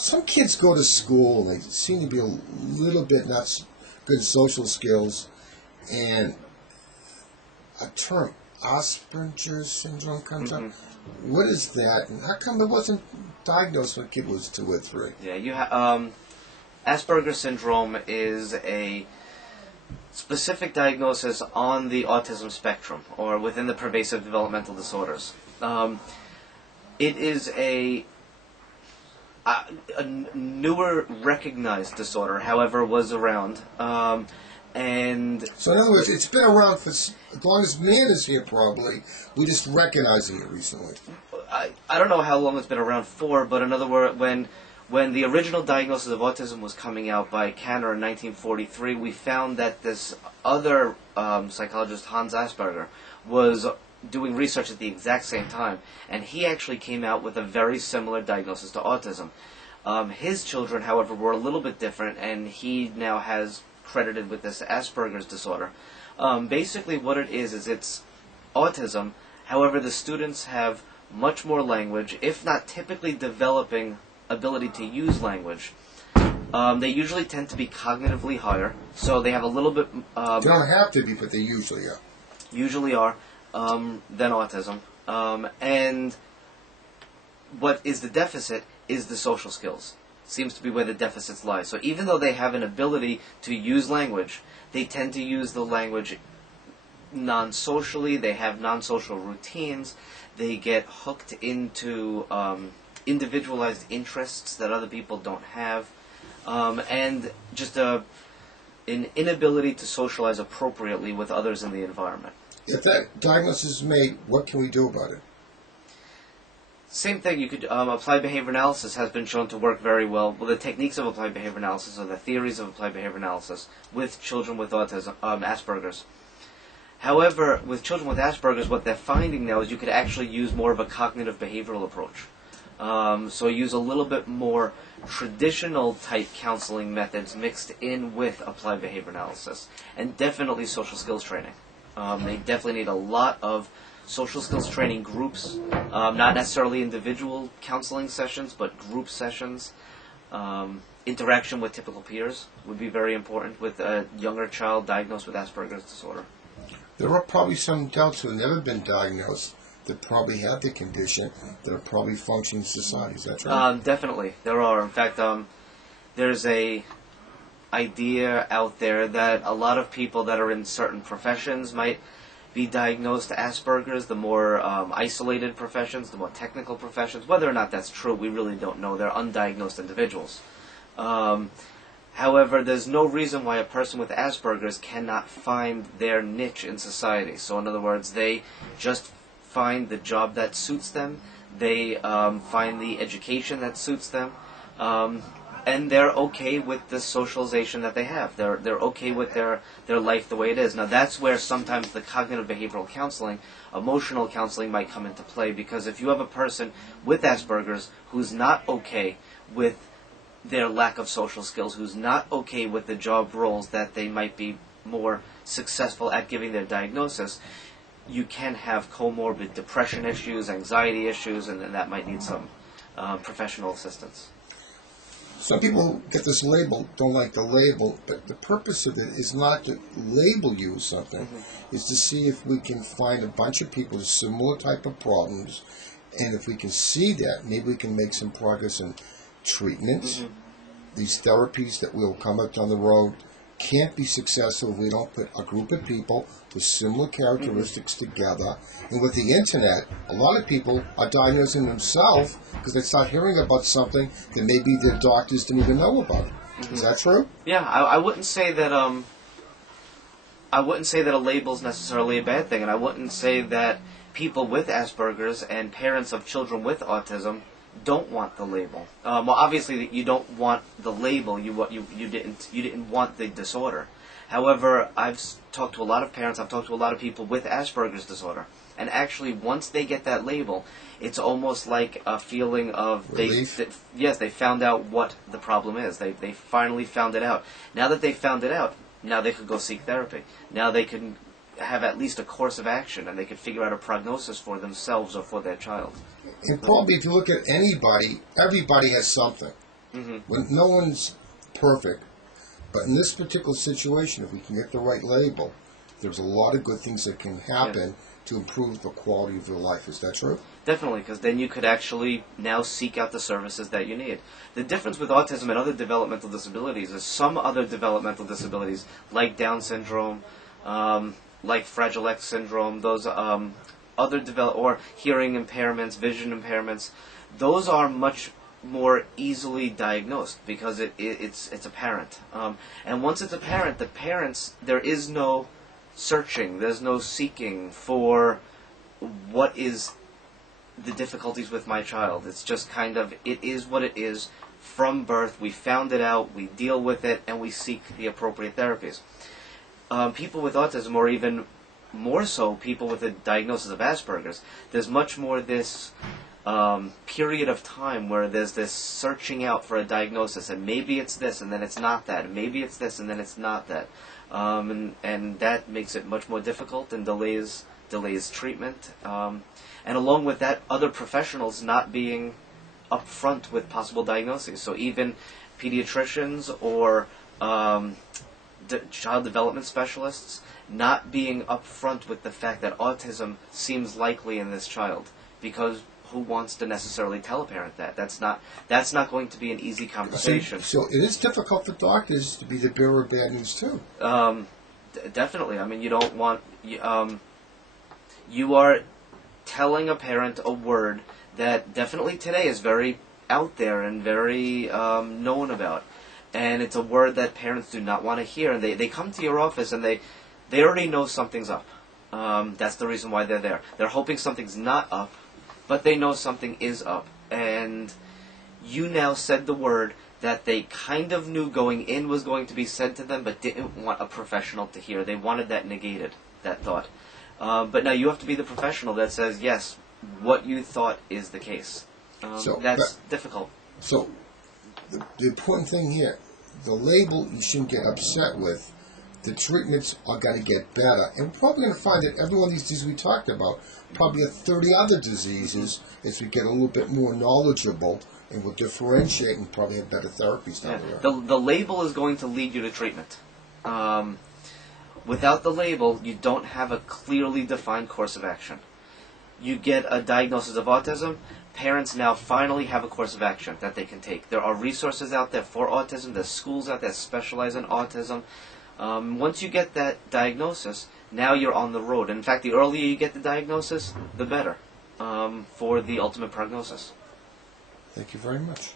some kids go to school and they seem to be a little bit not good social skills, and a term, Asperger Syndrome, comes up. What is that, and how come it wasn't diagnosed when a kid was 2 or 3? Yeah, Asperger Syndrome is a specific diagnosis on the autism spectrum, or within the pervasive developmental disorders. It is a newer recognized disorder, however, was around. And so in other words, it's been around for as long as man is here, probably. We're just recognizing it recently. I don't know how long it's been around for, but in other words, when the original diagnosis of autism was coming out by Kanner in 1943, we found that this other psychologist, Hans Asperger, was doing research at the exact same time, and he actually came out with a very similar diagnosis to autism. His children, however, were a little bit different, and he now has credited with this Asperger's disorder. Basically what it is it's autism, however the students have much more language, if not typically developing ability to use language. They usually tend to be cognitively higher, so they have a little bit... they don't have to be, but they usually are. Usually are, than autism. And what is the deficit is the social skills. Seems to be where the deficits lie. So even though they have an ability to use language, they tend to use the language non-socially. They have non-social routines. They get hooked into individualized interests that other people don't have, and just an inability to socialize appropriately with others in the environment. If that diagnosis is made, what can we do about it? Same thing. You could applied behavior analysis has been shown to work very well. Well, the techniques of applied behavior analysis, or the theories of applied behavior analysis, with children with autism, Asperger's. However, with children with Asperger's, what they're finding now is you could actually use more of a cognitive behavioral approach. So use a little bit more traditional type counseling methods mixed in with applied behavior analysis, and definitely social skills training. They definitely need a lot of social skills training groups, not necessarily individual counseling sessions, but group sessions. Interaction with typical peers would be very important with a younger child diagnosed with Asperger's disorder. There are probably some adults who have never been diagnosed that probably have the condition that are probably functioning in society. Is that true? Definitely. There are. In fact, there's a idea out there that a lot of people that are in certain professions might be diagnosed Asperger's. The more isolated professions, the more technical professions. Whether or not that's true, we really don't know. They're undiagnosed individuals. However, there's no reason why a person with Asperger's cannot find their niche in society. So in other words, they just find the job that suits them, they find the education that suits them, and they're okay with the socialization that they have. They're okay with their life the way it is. Now that's where sometimes the cognitive behavioral counseling, emotional counseling might come into play, because if you have a person with Asperger's who's not okay with their lack of social skills, who's not okay with the job roles that they might be more successful at giving their diagnosis, you can have comorbid depression issues, anxiety issues, and that might need some professional assistance. Some people get this label, don't like the label, but the purpose of it is not to label you with something, is to see if we can find a bunch of people with similar type of problems, and if we can see that, maybe we can make some progress in treatments. These therapies that will come up down the road can't be successful if we don't put a group of people with similar characteristics together. And with the internet, a lot of people are diagnosing themselves because they start hearing about something that maybe their doctors didn't even know about. Is that true? Yeah, I wouldn't say that. I wouldn't say that a label is necessarily a bad thing, and I wouldn't say that people with Asperger's and parents of children with autism don't want the label. Well, obviously you don't want the label. You didn't want the disorder. However, I've talked to a lot of parents. I've talked to a lot of people with Asperger's disorder, and actually, once they get that label, it's almost like a feeling of relief. Yes, they found out what the problem is. They finally found it out. Now that they found it out, now they could go seek therapy. Now they can have at least a course of action, and they could figure out a prognosis for themselves or for their child. And probably if you look at anybody, everybody has something. When no one's perfect, but in this particular situation, if we can get the right label, there's a lot of good things that can happen to improve the quality of your life. Is that true? Definitely, because then you could actually now seek out the services that you need. The difference with autism and other developmental disabilities is some other developmental disabilities, like Down syndrome, like Fragile X syndrome, those or hearing impairments, vision impairments, those are much more easily diagnosed because it's apparent. And once it's apparent, the parents, there is no searching, there's no seeking for what is the difficulties with my child. It's just kind of, it is what it is from birth. We found it out, we deal with it, and we seek the appropriate therapies. People with autism, or even more so people with a diagnosis of Asperger's, there's much more this period of time where there's this searching out for a diagnosis, and maybe it's this and then it's not that, and maybe it's this and then it's not that, and that makes it much more difficult and delays treatment, and along with that, other professionals not being upfront with possible diagnoses. So even pediatricians or child development specialists not being upfront with the fact that autism seems likely in this child, because who wants to necessarily tell a parent that? That's not going to be an easy conversation. So it is difficult for doctors to be the bearer of bad news too. Definitely. I mean, you don't want you are telling a parent a word that definitely today is very out there and very known about, and it's a word that parents do not want to hear. And they come to your office and they already know something's up. That's the reason why they're there. They're hoping something's not up, but they know something is up. And you now said the word that they kind of knew going in was going to be said to them, but didn't want a professional to hear. They wanted that negated, that thought. But now you have to be the professional that says, yes, what you thought is the case. That's difficult. So the important thing here, the label you shouldn't get upset with. The treatments are going to get better. And we're probably going to find that every one of these diseases we talked about, probably have 30 other diseases as we get a little bit more knowledgeable and we'll differentiate and probably have better therapies down the road. The label is going to lead you to treatment. Without the label, you don't have a clearly defined course of action. You get a diagnosis of autism, parents now finally have a course of action that they can take. There are resources out there for autism, there's schools out there that specialize in autism. Once you get that diagnosis, now you're on the road. In fact, the earlier you get the diagnosis, the better for the ultimate prognosis. Thank you very much.